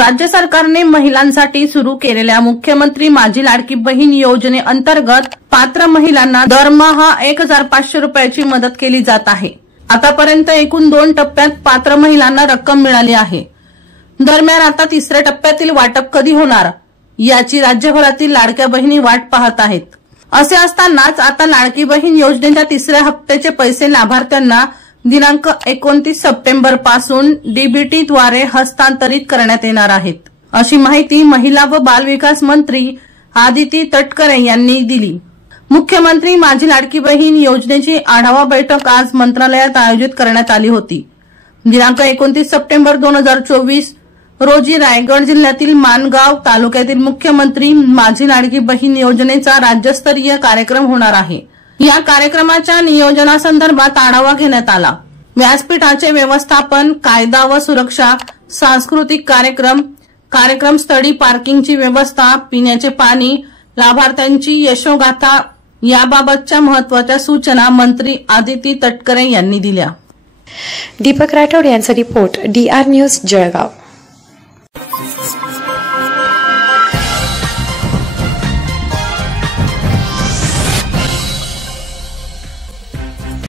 राज्य सरकारने महिलांसाठी सुरू केलेल्या मुख्यमंत्री माझी लाडकी बहीण योजनेअंतर्गत पात्र महिलांना दरमहा 1500 रुपयाची मदत केली जात आहे। आतापर्यंत एकूण 2 टप्प्यात पात्र महिलांना रक्कम मिळाली आहे। दरम्यान आता तिसऱ्या टप्प्यातील वाटप कधी होणार याची राज्यभरातील लाडक्या बहिणी वाट पाहत आहेत। असे असतानाच आता लाडकी बहीण योजनेच्या तिसऱ्या हप्त्याचे पैसे लाभार्थ्यांना दिनांक 29 सप्टेंबर पासून डीबीटी द्वारे हस्तांतरित करण्यात येणार आहेत, अशी माहिती महिला व बालविकास मंत्री आदिती तटकरे यांनी दिली। मुख्यमंत्री माझी लाडकी बहीण योजनेची आढावा बैठक आज मंत्रालयात आयोजित करण्यात आली होती। दिनांक 29 सप्टेंबर 2024 रोजी रायगड जिल्ह्यातील माणगाव तालुक्यातील मुख्यमंत्री माझी लाडकी बहीण योजनेचा राज्यस्तरीय कार्यक्रम होणार आहे। या कार्यक्रमाच्या नियोजनासंदर्भात आढावा घेण्यात आला। व्यासपीठाचे व्यवस्थापन, कायदा व सुरक्षा, सांस्कृतिक कार्यक्रम स्थळी पार्किंगची व्यवस्था, पिण्याचे पाणी, लाभार्थ्यांची यशोगाथा याबाबतच्या महत्त्वाच्या सूचना मंत्री आदिती तटकरे यांनी दिल्या। दीपक राठोड यांचा रिपोर्ट DR न्यूज जळगाव।